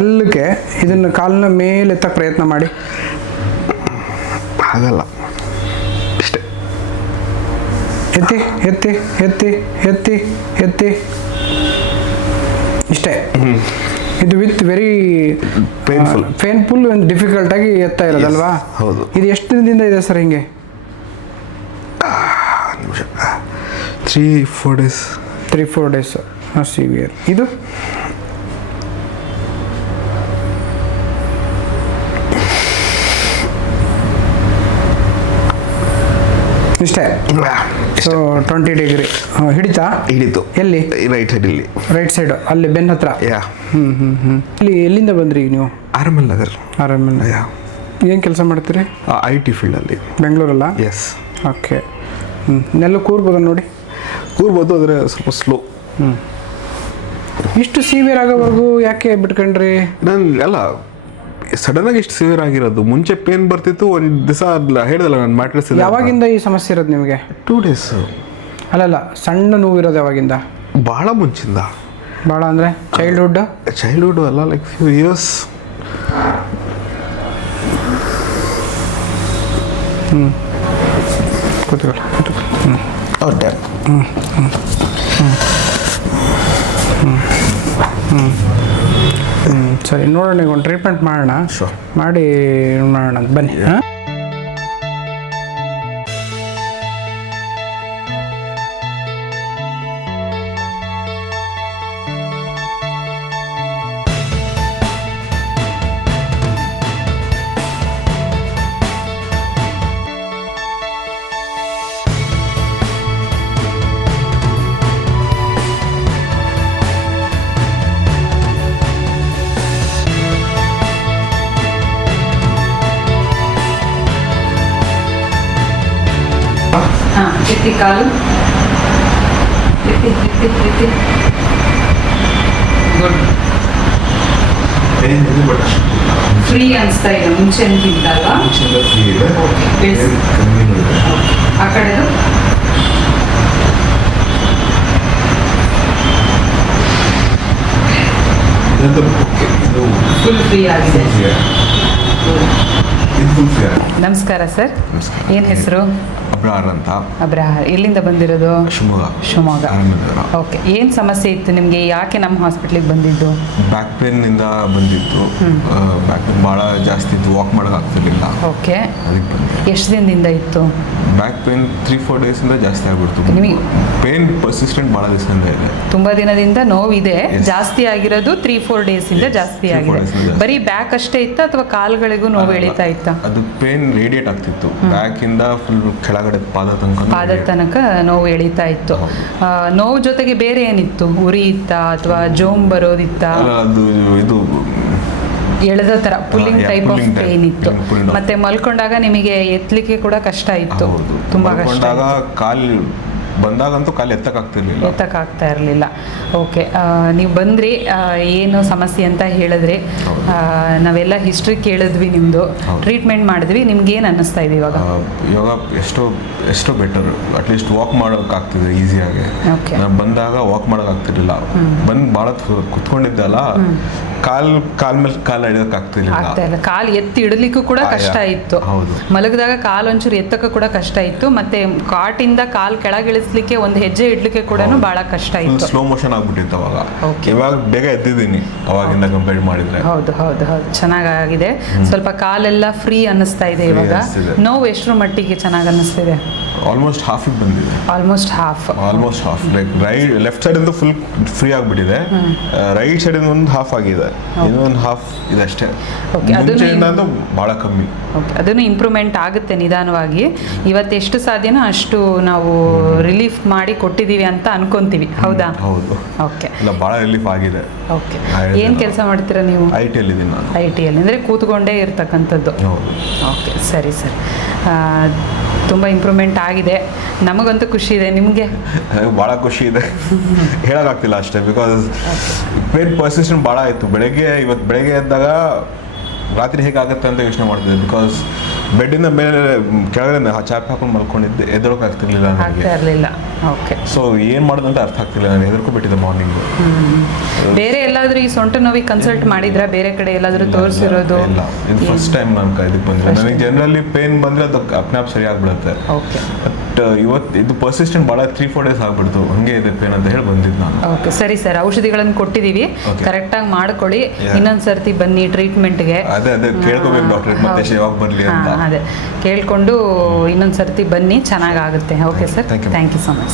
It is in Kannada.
ಅಲ್ಲಕ್ಕೆ ಇದನ್ನು ಕಾಲನ್ನ ಮೇಲೆ ಎತ್ತಕ್ಕೆ ಪ್ರಯತ್ನ ಮಾಡಿ. ಆಗಲ್ಲ, ಇಷ್ಟೇ. ಎತ್ತಿ ಎತ್ತಿ ಎತ್ತಿ ಎತ್ತಿ ಎತ್ತಿ, ಇಷ್ಟೇ. ಇದು ವಿತ್ ವೆರಿ ಪೇನ್ಫುಲ್ ಒಂದು ಡಿಫಿಕಲ್ಟ್ ಆಗಿ ಎತ್ತಾ ಇರೋದಲ್ವಾ? ಹೌದು. ಇದು ಎಷ್ಟು ದಿನದಿಂದ ಇದೆ ಸರ್ ಹಿಂಗೆ? 3-4 ಡೇಸ್. 3-4 days severe. ಇದು ಇಷ್ಟೇ. ಸೊ 20 ಡಿಗ್ರಿ ಹಿಡಿತಾ? ಹಿಡಿತು. ಎಲ್ಲಿ? ರೈಟ್ ಸೈಡ್, ಇಲ್ಲಿ ರೈಟ್ ಸೈಡ್, ಅಲ್ಲಿ ಬೆನ್ನ ಹತ್ರ. ಯಾ. ಇಲ್ಲಿ ಎಲ್ಲಿಂದ ಬಂದ್ರಿ ನೀವು? RML ನಗರ್. RML. ಯಾ. ಏನು ಕೆಲಸ ಮಾಡ್ತೀರಿ? IT ಫೀಲ್ಡಲ್ಲಿ. ಬೆಂಗಳೂರಲ್ಲ? ಎಸ್. ಓಕೆ. ನೆಲ್ಲ ಕೂರ್ಬೋದು ನೋಡಿ? ಕೂರ್ಬೋದು, ಆದರೆ ಸ್ವಲ್ಪ ಸ್ಲೋ. ಇಷ್ಟು ಸಿವಿಯರ್ ಆಗೋವರೆಗೂ ಯಾಕೆ ಬಿಟ್ಕೊಂಡ್ರಿ? ನಾನು ಅಲ್ಲ, ಸಡನ್ನಾಗಿ ಇಷ್ಟು ಸಿವಿಯರ್ ಆಗಿರೋದು. ಮುಂಚೆ ಪೇನ್ ಬರ್ತಿತ್ತು, ಒಂದು ದಿವಸ ಹೇಳಿದಲ್ಲ ನಾನು ಮ್ಯಾಟ್ರೆಸ್. ಯಾವಾಗಿಂದ ಈ ಸಮಸ್ಯೆ ಇರೋದು ನಿಮಗೆ? 2 ಡೇಸ್. ಅಲ್ಲಲ್ಲ, ಸಣ್ಣ ನೋವಿರೋದು ಯಾವಾಗಿಂದ? ಭಾಳ ಮುಂಚಿಂದ. ಭಾಳ ಅಂದರೆ ಚೈಲ್ಡ್ಹುಡ್ ಅಲ್ಲ, ಲೈಕ್ ಫ್ಯೂ ಇಯರ್ಸ್. ಕೂತ್ಕೊಳ್ಳಿ. ಸರಿ, ನೋಡೋಣ. ಈಗ ಒಂದು ಟ್ರೀಟ್ಮೆಂಟ್ ಮಾಡೋಣ. ಮಾಡಿ ಮಾಡೋಣ, ಬನ್ನಿ. ಎತ್ತಿ ಕಾಲು, ಎತ್ತಿ. ಗುಡ್. ಫ್ರೀ ಅನಿಸ್ತಾ ಇದೆ ಮುಂಚೆ ಅಂತಿದ್ದಲ್ವಾ? ಆ ಕಡೆದು ಫುಲ್ ಫ್ರೀ ಆಗಿದೆ. ನಮಸ್ಕಾರ ಸರ್. ಏನು ಹೆಸರು? ಅಬ್ರಾರ್ ಅಂತ. ಅಬ್ರಾರ್. ಎಲ್ಲಿಂದ ಬಂದಿರೋದು? ಶಿವಮೊಗ್ಗ. ಓಕೆ. ಏನು ಸಮಸ್ಯೆ ಇತ್ತು ನಿಮಗೆ? ಯಾಕೆ ನಮ್ಮ ಹಾಸ್ಪಿಟ್ಲಿಗೆ ಬಂದಿದ್ದು? ಬ್ಯಾಕ್ ಪೇನ್ ಇಂದ ಬಂದಿತ್ತು. ಬ್ಯಾಕ್ ಪೇನ್ ಭಾಳ ಜಾಸ್ತಿ ಇತ್ತು, ವಾಕ್ ಮಾಡೋಕೆ ಆಗ್ತಿರ್ಲಿಲ್ಲ. ಓಕೆ. ಅದಕ್ಕೆ ಬಂದೆ. ಎಷ್ಟು ದಿನದಿಂದ ಇತ್ತು ಬ್ಯಾಕ್ ಪೇನ್? 3-4 ಡೇಸಿಂದ ಜಾಸ್ತಿ ಆಗ್ಬಿಡ್ತು. ನಿಮಗೆ ಪೇನ್ ಪರ್ಸಿಸ್ಟೆಂಟ್ ಭಾಳ ದಿವಸದಿಂದ ಇದೆ. ತುಂಬಾ ದಿನದಿಂದ ನೋವಿದೆ. ಜಾಸ್ತಿ ಆಗಿರೋದು 3-4 ಡೇಸಿಂದ ಜಾಸ್ತಿ ಆಗಿದೆ. ಬರೀ ಬ್ಯಾಕ್ ಅಷ್ಟೇ ಇತ್ತಾ ಅಥವಾ ಕಾಲುಗಳಿಗೂ ನೋವು ಎಳಿತಾ ಇತ್ತಾ? ಅದು ಪೇನ್ ರೇಡಿಯೇಟ್ ಆಗ್ತಿತ್ತು ಬ್ಯಾಕ್ ಇಂದ ಫುಲ್ ಕೆಳಗಡೆ ಪಾದ ತನಕ ನೋವು ಎಳಿತಾ ಇತ್ತು. ನೋವು ಜೊತೆಗೆ ಬೇರೆ ಏನಿತ್ತು? ಉರಿ ಇತ್ತಾ ಅಥವಾ ಜೋಮ್ ಬರೋದಿತ್ತಾ? ಅದು ಇದು ಎಳೆದ ತರ ಪುಲ್ಲಿಂಗ್ ಟೈಪ್ ಆಫ್ ಪೇನ್ ಇತ್ತು. ಮತ್ತೆ ಮಲ್ಕೊಂಡಾಗ ನಿಮಗೆ ಎತ್ತಲಿಕ್ಕೆ ಕೂಡ ಕಷ್ಟ ಇತ್ತು? ತುಂಬಾ ಕಷ್ಟ. ಕಾಲು ಬಂದಾಗಂತೂ ಕಾಲು ಎತ್ತಕ್ಕಾಗ್ತಾ ಇರಲಿಲ್ಲ. ಓಕೆ. ನೀವು ಬಂದ್ರಿ, ಏನು ಸಮಸ್ಯೆ ಅಂತ ಹೇಳಿದ್ರಿ. ನಾವೆಲ್ಲ ಹಿಸ್ಟ್ರಿ ಕೇಳಿದ್ವಿ, ನಿಮ್ಮದು ಟ್ರೀಟ್ಮೆಂಟ್ ಮಾಡಿದ್ವಿ. ನಿಮ್ಗೆ ಏನು ಅನ್ನಿಸ್ತಾ ಇದೆ ಇವಾಗ? ಎಷ್ಟೋ ಬೆಟರ್. ಅಟ್ಲೀಸ್ಟ್ ವಾಕ್ ಮಾಡೋಕ್ಕಾಗ್ತಿದೆ ಈಸಿಯಾಗಿ. ನಾನು ಬಂದಾಗ ವಾಕ್ ಮಾಡೋಕ್ಕಾಗ್ತಿರ್ಲಿಲ್ಲ. ಬಂದು ಭಾಳ ಕುತ್ಕೊಂಡಿದ್ದೆ ಅಲ್ಲ, ಕಾಲ್ ಮೇಲೆ ಕಾಲು ಹಿಡಿಯೋಕ್ಕಾಗ್ತಿರ್ಲಿಲ್ಲ. ಕಾಲು ಎತ್ತಿ ಇಡಲಿಕ್ಕೂ ಕೂಡ ಕಷ್ಟ ಇತ್ತು. ಮಲಗಿದಾಗ ಕಾಲು ಒಂಚೂರು ಎತ್ತಕ್ಕೆ ಕೂಡ ಕಷ್ಟ ಇತ್ತು. ಮತ್ತೆ ಕಾಟಿಂದ ಕಾಲು ಕೆಳಗಿಳಿಸ್ಲಿಕ್ಕೆ, ಒಂದು ಹೆಜ್ಜೆ ಇಡ್ಲಿಕ್ಕೆ ಕೂಡ ಬಹಳ ಕಷ್ಟ ಇತ್ತು. ಸ್ಲೋ ಮೋಷನ್ ಆಗ್ಬಿಟ್ಟಿತ್ತು ಅವಾಗ. ಇವಾಗ ಬೇಗ ಎದ್ದಿದ್ದೀನಿ ಅವಾಗಿಂದ ಕಂಪೇರ್ ಮಾಡಿದ್ರೆ. ಹೌದು ಹೌದು ಹೌದು, ಚೆನ್ನಾಗಿದೆ. ಸ್ವಲ್ಪ ಕಾಲೆಲ್ಲ ಫ್ರೀ ಅನ್ನಿಸ್ತಾ ಇದೆ ಇವಾಗ. ನೋವು ಎಷ್ಟರ ಮಟ್ಟಿಗೆ ಚೆನ್ನಾಗಿ ಅನ್ನಿಸ್ತಿದೆ? ಆಲ್ಮೋಸ್ಟ್ ಹಾಫಿಗೆ ಬಂದಿದೆ. Almost half. Like left side ಇಂದ ಫುಲ್ ಫ್ರೀ ಆಗ್ಬಿಟ್ಟಿದೆ. ರೈಟ್ ಸೈಡ್ ಇಂದ ಒಂದು ಹಾಫ್ ಆಗಿದೆ, ಇನ್ನೊಂದು ಹಾಫ್ ಇದೆ ಅಷ್ಟೇ. ಮುಂಚೆಯಿಂದ ಬಹಳ ಕಮ್ಮಿ. ಅದನ್ನು ಇಂಪ್ರೂವ್ಮೆಂಟ್ ಆಗುತ್ತೆ ನಿಧಾನವಾಗಿ. ಇವತ್ತು ಎಷ್ಟು ಸಾಧ್ಯನೋ ಅಷ್ಟು ನಾವು ರಿಲೀಫ್ ಮಾಡಿ ಕೊಟ್ಟಿದ್ದೀವಿ ಅಂತ ಅನ್ಕೊಂತೀವಿ. ಹೌದಾ? ಹೌದು. ಓಕೆ. ಇಲ್ಲ, ಭಾಳ ರಿಲೀಫ್ ಆಗಿದೆ. ಓಕೆ. ಏನು ಕೆಲಸ ಮಾಡ್ತೀರಾ ನೀವು? IT ಅಲ್ಲಿ ಇದ್ದೀನಿ ನಾನು. IT ಅಲ್ಲಿ ಅಂದರೆ ಕೂತ್ಕೊಂಡೇ ಇರ್ತಕ್ಕಂಥದ್ದು? ಹೌದು. ಓಕೆ, ಸರಿ ಸರ್. ತುಂಬ ಇಂಪ್ರೂವ್ಮೆಂಟ್ ಆಗಿದೆ. ನಮಗಂತೂ ಖುಷಿ ಇದೆ. ನಿಮಗೆ? ಭಾಳ ಖುಷಿ ಇದೆ, ಹೇಳೋಕ್ಕಾಗ್ತಿಲ್ಲ ಅಷ್ಟೇ. ಬಿಕಾಸ್ ಪೇನ್ ಪರ್ಸಿಸ್ಟೆಂಟ್ ಭಾಳ ಆಯಿತು. ಇವತ್ತು ಬೆಳಗ್ಗೆ ಎದ್ದಾಗ ರಾತ್ರಿ ಹೇಗಾಗುತ್ತೆ ಅಂತ ಯೋಚನೆ ಮಾಡ್ತಿದ್ದೆ. ಬಿಕಾಸ್ ಬೆಡ್ಡಿಂದ ಮೇಲೆ ಕೆಳಗಡೆ ಚಾಪೆ ಹಾಕೊಂಡು ಮಲ್ಕೊಂಡಿದ್ದೆ, ಎದ್ದೋಳಕ್ಕೆ ಆಗ್ತಿರ್ಲಿಲ್ಲ ನನಗೆ. ಓಕೆ. ಸೊ ಏನು ಮಾಡೋದಂತ ಅರ್ಥ ಆಗ್ತಿಲ್ಲ, ನಾನು ಹೆದರ್ಕೊಬಿಟ್ಟಿದ್ದೆ ಮಾರ್ನಿಂಗ್. ಬೇರೆ ಎಲ್ಲಾದ್ರೂ ಈ ಸೊಂಟ ನೋವಿಗೆ ಕನ್ಸಲ್ಟ್ ಮಾಡಿದ್ರಾ? ಬೇರೆ ಕಡೆ ಎಲ್ಲಾದ್ರೂ ತೋರಿಸಿರೋದು? ಇಲ್ಲ, ಇದು ಫಸ್ಟ್ ಟೈಮ್ ನಾನು ಇದಕ್ಕೆ ಬಂದಿಲ್ಲ. ನನಗೆ ಜನರಲಿ ಪೇನ್ ಬಂದರೆ ಅದು ಅಪ್ನಾಪ್ ಸರಿ ಆಗ್ಬಿಡುತ್ತೆ. ಓಕೆ. ಬಟ್ ಇವತ್ತು ಇದು ಪರ್ಸಿಸ್ಟೆಂಟ್ ಭಾಳ 3-4 ಡೇಸ್ ಆಗ್ಬಿಡ್ತು, ಹಂಗೆ ಇದೆ ಪೇನ್ ಅಂತ ಹೇಳಿ ಬಂದಿದ್ದು ನಾನು. ಓಕೆ, ಸರಿ ಸರ್, ಔಷಧಿಗಳನ್ನು ಕೊಟ್ಟಿದ್ದೀವಿ, ಕರೆಕ್ಟಾಗಿ ಮಾಡ್ಕೊಳ್ಳಿ. ಇನ್ನೊಂದು ಸರ್ತಿ ಬನ್ನಿ ಟ್ರೀಟ್ಮೆಂಟ್ಗೆ. ಅದೇ ಕೇಳ್ಕೋಬೇಕು ಡಾಕ್ಟರ್ ಮತ್ತೆ ಯಾವಾಗ ಬರಲಿ ಅಂತ. ಅದೇ ಕೇಳ್ಕೊಂಡು ಇನ್ನೊಂದು ಸರ್ತಿ ಬನ್ನಿ, ಚೆನ್ನಾಗಾಗುತ್ತೆ. Okay sir, thank you so much.